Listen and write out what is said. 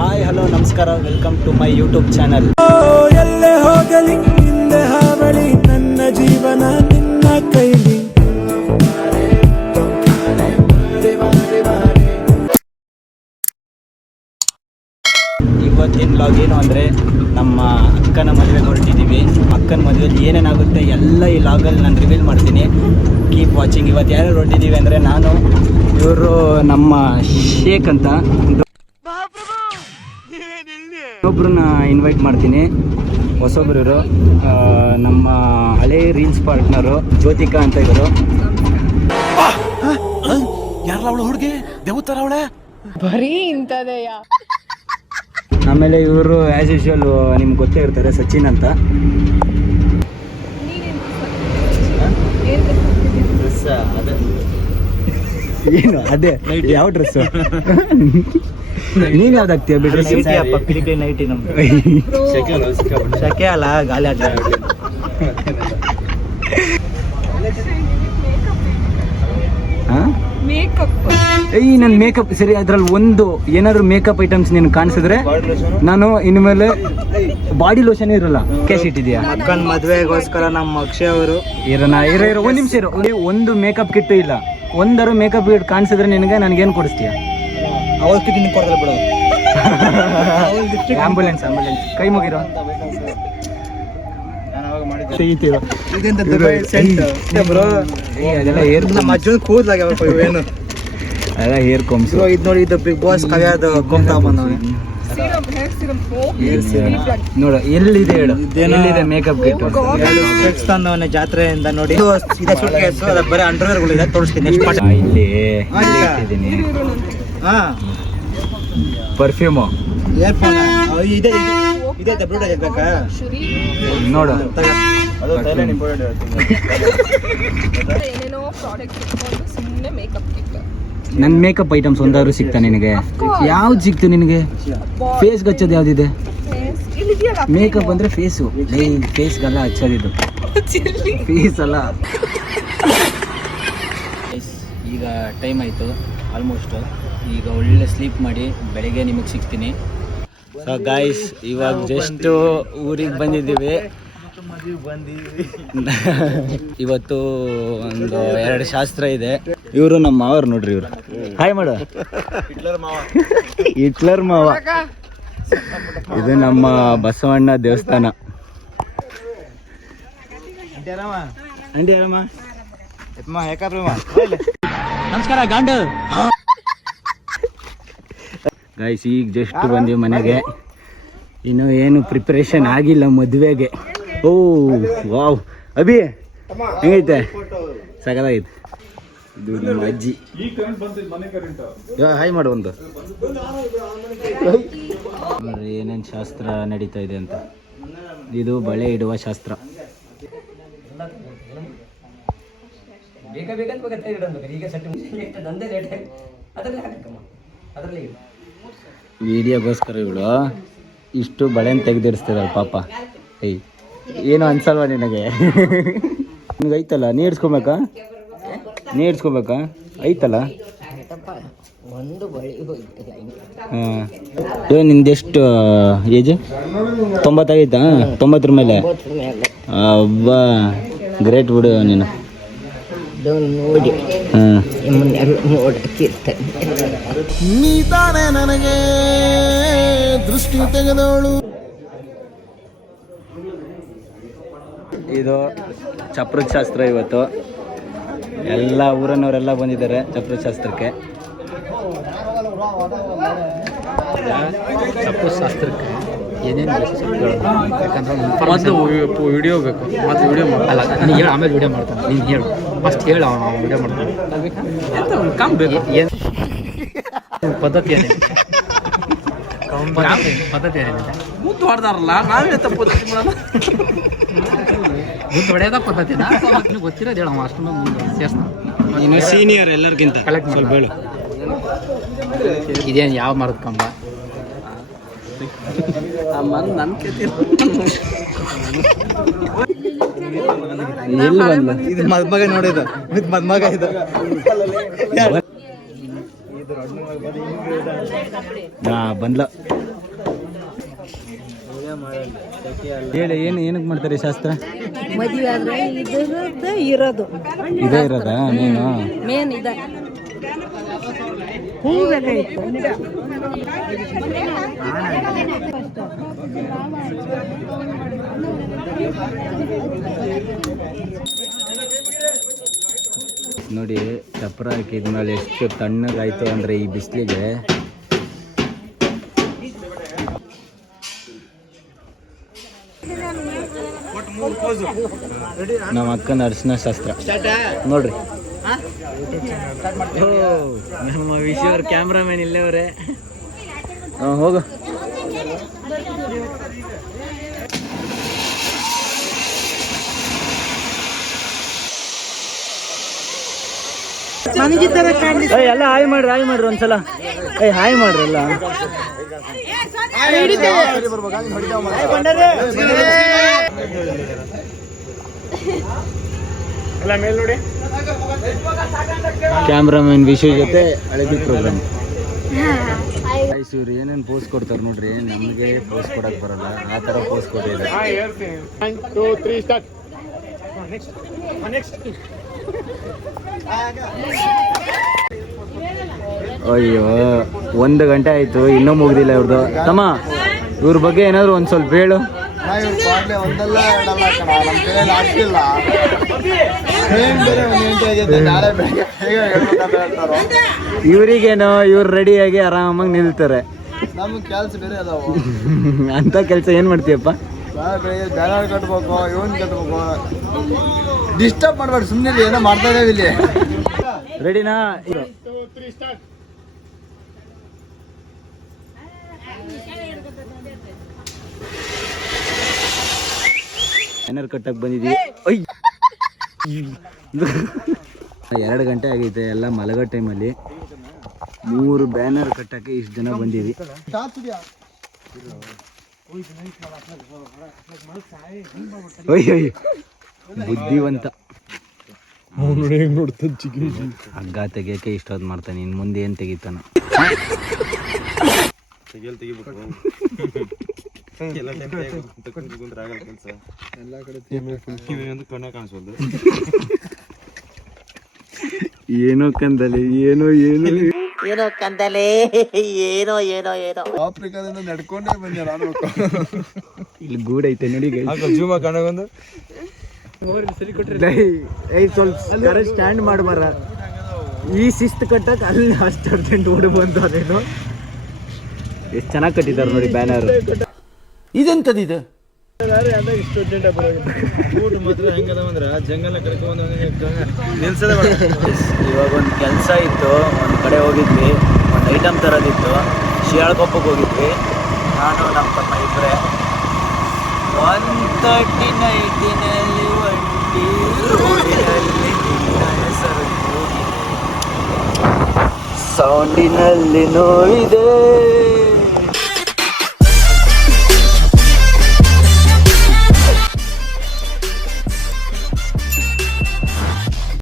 Hi hello ನಮಸ್ಕಾರ, welcome to my YouTube channel. ಎಲ್ಲೇ ಹೋಗಲಿ ಹಿಂದೆ ಹಾವಳಿ, ನನ್ನ ಜೀವನ ನಿನ್ನ ಕೈಲಿ. ಇವತ್ತಿನ ವ್ಲಾಗ್ ಏನು ಅಂದರೆ, ನಮ್ಮ ಅಕ್ಕನ ಮದುವೆಗೆ ಹೊರಟಿದ್ದೀವಿ. ಅಕ್ಕನ ಮದುವೆಯಲ್ಲಿ ಏನೇನಾಗುತ್ತೆ ಎಲ್ಲ ಈ ವ್ಲಾಗಲ್ಲಿ ನಾನು ರಿವೀಲ್ ಮಾಡ್ತೀನಿ. Keep watching. ಇವತ್ತು ಯಾರು ಹೊರಟಿದ್ದೀವಿ ಅಂದರೆ, ನಾನು, ಇವರು ನಮ್ಮ ಶೇಖ್ ಅಂತ ಒಬ್ಬರನ್ನ ಇನ್ವೈಟ್ ಮಾಡ್ತೀನಿ. ಹೊಸೊಬ್ರು ಇವರು ನಮ್ಮ ಹಳೆ ರೀಲ್ಸ್ ಪಾರ್ಟ್ನರು ಜ್ಯೋತಿಕಾ ಅಂತ ಇವರು. ಯಾರಲ್ಲ ಅವಳು ಹುಡುಗಿ ದೇವತರ ಅವಳೆ ಬರೀ ಇಂಥದೆಯ. ಆಮೇಲೆ ಇವರು ಆ್ಯಸ್ ಯೂಶುವಲ್ ನಿಮ್ಗೆ ಗೊತ್ತೇ ಇರ್ತಾರೆ, ಸಚಿನ್ ಅಂತ. ಅದೇ ಏನು ಅದೇ ಯಾವ ಡ್ರೆಸ್ಸು? ನೀನು ಯಾವ್ದು ಹಾಕ್ತೀಯ ಬಿಡ್ರಿ? ಪಿಲಿಪಿ ನೈಟಿ ನಮ್ದು. ಶಕೆ ಅಲ್ಲ, ಗಾಳಿ ಆಟ. ಏಯ್ ನನ್ನ ಮೇಕಪ್ ಸರಿ, ಅದ್ರಲ್ಲಿ ಒಂದು ಏನಾದ್ರು ಮೇಕಪ್ ಐಟಮ್ಸ್ ನೀನು ಕಾಣಿಸಿದ್ರೆ ನಾನು ಇನ್ಮೇಲೆ ಬಾಡಿ ಲೋಷನ್ ಇರಲ್ಲ. ಕ್ಯಾಶ್ ಇಟ್ಟಿದ್ಯಾ? ಅಕ್ಕನ ಮದುವೆಗೋಸ್ಕರ ನಮ್ಮ ಅಕ್ಷಯ್ ಅವರು ಇರೋ ಒಂದ್ ನಿಮಿಷ ಇರೋ. ಒಂದು ಮೇಕಪ್ ಕಿಟ್ಟು ಇಲ್ಲ. ಒಂದಾರು ಮೇಕಪ್ ಕಿಟ್ ಕಾಣಿಸಿದ್ರೆ ನಿನಗೆ ನನಗೇನು ಕೊಡಿಸ್ತೀಯ? ಅವತ್ತು ನಿನ್ಗೆ ಕೊಡ್ತಾರೆ ಬಿಡು. ಆಂಬುಲೆನ್ಸ್ ಕೈ ಮುಗಿರೋ. ಅದೆಲ್ಲ ಹೇರ್ ನಮ್ಮ ಅಜ್ಜನ ಕೂದ್ಲಾಗ್ಯಾವ ಏನು ಅದೆಲ್ಲ ಹೇರ್ ಕೊಮ್ಸ್. ಇದು ನೋಡಿ, ಇದು ಬಿಗ್ ಬಾಸ್ ಕವ್ಯಾದ ಕೊಂತ ಬಂದವನೆ ನೋಡು ಎಲ್ಲಿದೆ ಹೇಳು, ಎಲ್ಲಿದೆ ಮೇಕಪ್ ಕಿಟ್? ಸ್ಪೆಕ್ಸ್ ತಂದವನೆ ಜಾತ್ರೆಯಿಂದ. ನೋಡಿ ಇದೆ ಸುಟ್ಕೇಸು, ಅದ ಬರೀ ಅಂಡರ್ವೇರ್ಗಳಿದೆ, ತೋರಿಸ್ತೀನಿ ನೆಕ್ಸ್ಟ್ ಇಲ್ಲಿ ಇಟ್ಟಿದ್ದೀನಿ. ಹಾ ಪರ್ಫ್ಯೂಮು, ಏರ್ಫೋನ್ ಇದೆ ಇದೆ ಬ್ಲೂಟೂತ್ ಬೇಕಾ ನೋಡು. ಏನೇನೋ ಪ್ರಾಡಕ್ಟ್ ಇಟ್ಕೊಂಡು ಸುಮ್ಮನೆ ಮೇಕಪ್ ಕಿಟ್. ನನ್ನ ಮೇಕಪ್ ಐಟಮ್ಸ್ ಒಂದಾದ್ರು ಸಿಗ್ತಾ ನಿನಗೆ? ಯಾವ್ದು ಸಿಕ್ತು ನಿನಗೆ? ಫೇಸ್ಗೆ ಹಚ್ಚೋದು ಯಾವ್ದಿದೆ? ಮೇಕಪ್ ಅಂದ್ರೆ ಫೇಸು, ಫೇಸ್ಗೆಲ್ಲ ಹಚ್ಚೋದಿದ್ದು, ಫೇಸ್ ಅಲ್ಲ. ಈಗ ಟೈಮ್ ಆಯಿತು ಆಲ್ಮೋಸ್ಟ್. ಈಗ ಒಳ್ಳೆ ಸ್ಲೀಪ್ ಮಾಡಿ ಬೆಳಗ್ಗೆ ನಿಮಗೆ ಸಿಗ್ತೀನಿ. ಸೊ ಗಾಯ್ಸ್, ಇವಾಗ ಜಸ್ಟ್ ಊರಿಗೆ ಬಂದಿದ್ದೀವಿ. ಇವತ್ತು ಒಂದು 2 ಶಾಸ್ತ್ರ ಇದೆ. ಇವರು ನಮ್ಮ ಮಾವರು ನೋಡ್ರಿ. ಇವರು ಹಾಯ್ ಮಾಡು. ಹಿಟ್ಲರ್ ಮಾವ. ಇದು ನಮ್ಮ ಬಸವಣ್ಣ ದೇವಸ್ಥಾನ. ಅಂಡಿ ಆರಾಮ? ನಮಸ್ಕಾರ ಗಾಂಡು. ಗೈಸ್, ಈಗ ಜಸ್ಟ್ ಬಂದೀವಿ ಮನೆಗೆ. ಇನ್ನು ಏನು ಪ್ರಿಪ್ರೇಷನ್ ಆಗಿಲ್ಲ ಮದುವೆಗೆ. ಓ ವಾವ್, ಅಭಿ ಹೆಂಗೈತೆ? ಸಗದಾಗೈತೆ. ಇದು ನಮ್ಮ ಅಜ್ಜಿ. ಹಾಯ್ ಮಾಡು ಒಂದು. ನೋಡ್ರಿ ಏನೇನು ಶಾಸ್ತ್ರ ನಡೀತಾ ಇದೆ ಅಂತ. ಇದು ಬಳೆ ಇಡುವ ಶಾಸ್ತ್ರ. ವಿಡಿಯೋಗೋಸ್ಕರ ಇವಳು ಇಷ್ಟು ಬಳೆನ ತೆಗೆದಿರಿಸ್ತಿರಲ್ಲ ಪಾಪ. ಏಯ್ ಏನು ಅನ್ಸಲ್ವಾ ನಿನಗೆ? ನಿನಗೆ ಐತಲ್ಲ, ನೀ ಇಡ್ಸ್ಕೊಬೇಕಾ? ಐತಲ್ಲ. ಹಾಂ, ನಿಂದೆಷ್ಟು ಏಜ್? 90 ಆಗೈತಾ? 90 ಮೇಲೆ? ಅಬ್ಬಾ, ಗ್ರೇಟ್ ಬಿಡು ನೀನು. ನೀ ತಾನೇ ನನಗೆ ದೃಷ್ಟಿ ತೆಗೆದವಳು. ಇದು ಚಪ್ರದ ಶಾಸ್ತ್ರ. ಇವತ್ತು ಎಲ್ಲ ಊರನ್ನವರೆಲ್ಲ ಬಂದಿದ್ದಾರೆ ಚಪ್ರದ ಶಾಸ್ತ್ರಕ್ಕೆ. ಚಪ್ರದ ಶಾಸ್ತ್ರಕ್ಕೆ ಏನೇನು ಮೊದಲು ವಿಡಿಯೋ ಬೇಕು. ಮತ್ತು ವಿಡಿಯೋ ಅಲ್ಲ, ನೀನು ಹೇಳು, ಆಮೇಲೆ ವಿಡಿಯೋ ಮಾಡ್ತಾನೆ. ನೀನು ಹೇಳು ಫಸ್ಟ್, ಹೇಳು, ಅವನು ವಿಡಿಯೋ ಮಾಡ್ತಾನೆ. ಕಮ್ ಬೇಕು. ಏನು ಪದ್ಧತಿ ಏನಿದೆ? ಪದ್ಧತಿ ಏನಿದೆ? ಮುದ್ದು ಹೊಡೆದಾರಲ್ಲ, ನಾವೇ ತಪ್ಪು ಮಾಡೋಣ. ಮುದ್ದು ಹೊಡೆಯೋದ ಪದ್ಧತಿನ ಗೊತ್ತಿರೋದು ಹೇಳ. ಅಷ್ಟೊಂದು ಮುಂದೆ ಸೇರ್ಸ್ತಾನೆ. ಇನ್ನು ಸೀನಿಯರ್ ಎಲ್ಲರಿಗಿಂತ ಕಲೆಕ್ಟ್ ಸ್ವಲ್ಪ ಹೇಳು. ಇದೇನು ಯಾವ ಮರದ ಕಂಬ? ನನ್ನ ಇದು ಮದ್ಮಗ ನೋಡಿದ, ಮದ್ಮಗ ಇದು. ಬಂದ್ಲ ಹೇಳಿ, ಏನಕ್ಕೆ ಮಾಡ್ತಾರೆ ಈ ಶಾಸ್ತ್ರ? ಮದುವೆ ಆದ್ರೆ ಇದು ಇರೋದು ಇದೇ ಇರೋದಾ ನೀನು? ಮೇನ್ ಇದೆ. ಹೂ ಬೇಕಾಗಿತ್ತು. ನೋಡಿ, ಚಪ್ರ ಹಾಕಿದ್ಮೇಲೆ ಎಷ್ಟು ತಣ್ಣಗಾಯ್ತು ಅಂದರೆ ಈ ಬಿಸಿಲಿಗೆ. ನಮ್ಮ ಅಕ್ಕನ ಅರ್ಶಿನ ಶಾಸ್ತ್ರ ನೋಡ್ರಿ. ನಮ್ಮ ವಿಷಯವ್ರ ಕ್ಯಾಮ್ರಾಮನ್ ಇಲ್ಲವ್ರೆ. ಹೋಗು. ಎಲ್ಲ ಹಾಯ್ ಮಾಡ್ರಿ ಒಂದ್ಸಲ. ಹಾಯ್ ಮಾಡ್ರಿ ಎಲ್ಲ. ಕ್ಯಾಮ್ರಾಮನ್ ವಿಷಯ ಜೊತೆ ಹಳದಿ ಪ್ರೋಗ್ರಾಮ್. ಇವ್ರು ಏನೇನು ಪೋಸ್ ಕೊಡ್ತಾರೆ ನೋಡ್ರಿ, ನಮಗೆ ಪೋಸ್ ಕೊಡಕ್ ಬರಲ್ಲ, ಆ ಥರ ಪೋಸ್ ಕೊಟ್ಟಿದ್ದಾರೆ. ಅಯ್ಯೋ, 1 ಗಂಟೆ ಆಯ್ತು, ಇನ್ನೂ ಮುಗ್ದಿಲ್ಲ ಇವ್ರದ್ದು. ತಮ್ಮ, ಇವ್ರ ಬಗ್ಗೆ ಏನಾದ್ರು ಒಂದ್ ಸ್ವಲ್ಪ ಹೇಳು. ಇವ್ರಿಗೇನೋ, ಇವ್ರು ರೆಡಿಯಾಗಿ ಆರಾಮಾಗಿ ನಿಲ್ತಾರೆ. ಅಂತ ಕೆಲಸ ಏನ್ ಮಾಡ್ತೀಯಪ್ಪ? ಕಟ್ಬೇಕು, ಇವನ್ ಕಟ್ಬೇಕು, ಡಿಸ್ಟರ್ಬ್ ಮಾಡ್ಬೇಡಿ, ಸುಮ್ಮನೆ ಏನೋ ಮಾಡ್ತಾ ಇದ್ದೇವೆ ಇಲ್ಲಿ. ರೆಡಿನಾ? ಬ್ಯಾನರ್ ಕಟ್ಟಕ್ ಬಂದಿದ್ವಿ. 2 ಗಂಟೆ ಆಗೈತೆ, ಎಲ್ಲ ಮಲಗೋ ಟೈಮಲ್ಲಿ 3 ಬ್ಯಾನರ್ ಕಟ್ಟಕ್ಕೆ ಇಷ್ಟು ಜನ ಬಂದೀವಿ. ಬುದ್ಧಿವಂತ ಹಗ್ಗ ತೆಗಿಯಕ್ಕೆ ಇಷ್ಟೊಂದು ಮಾಡ್ತಾನೆ, ಇನ್ನು ಮುಂದೆ ಏನು ತೆಗಿತಾನ? ಏನೋ ಕಂದಲೆ, ಏನೋ ಕಂದಲೆ, ಏನೋ ಆಫ್ರಿಕಾದಿಂದ ನಡ್ಕೊಂಡೇ ಬಂದೆ ನಾನು. ಇಲ್ಲಿ ಗೂಡ್ ಐತೆ ನೋಡಿ, ಜೂಮ ಕಾಣಗೊಂದು ಸ್ವಲ್ಪ ಸ್ಟ್ಯಾಂಡ್ ಮಾಡಬಾರ. ಈ ಶಿಸ್ತು ಕಟ್ಟಕ್ ಅಲ್ಲಿ ಅಷ್ಟು ಅರ್ಜೆಂಟ್ ಓಡಿ ಬಂತು. ಅದೇನು ಎಷ್ಟು ಚೆನ್ನಾಗಿ ಕಟ್ಟಿದ್ದಾರೆ ನೋಡಿ ಬ್ಯಾನರ್. ಇದೆಂತದ್ದು ಇದು? ಇವಾಗ ಒಂದು ಕೆಲಸ ಇತ್ತು, ಒಂದು ಕಡೆ ಹೋಗಿದ್ವಿ, ಒಂದು ಐಟಮ್ ತರೋದಿತ್ತು. ಶಿಯಾಳ್ಕೊಪ್ಪಕ್ಕೆ ಹೋಗಿದ್ವಿ, ನಾನು ನಮ್ಮ ತಮ್ಮ ಇಬ್ಬರೇ. 130 ನೈಟಿನಲ್ಲಿ ಒಂಟಿ ರೋಡಿನಲ್ಲಿ ನಿನ್ನ ಹೆಸರು ಸೌಂಡಿನಲ್ಲಿ ನೋವಿದೆ.